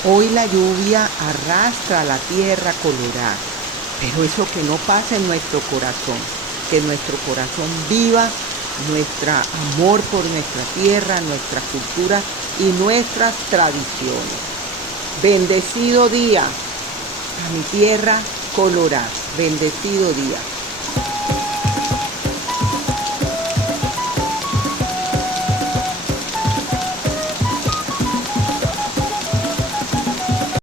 Hoy la lluvia arrastra la tierra colorada, pero eso que no pasa en nuestro corazón, que en nuestro corazón viva nuestro amor por nuestra tierra, nuestra cultura y nuestras tradiciones. Bendecido día a mi tierra colorada, bendecido día.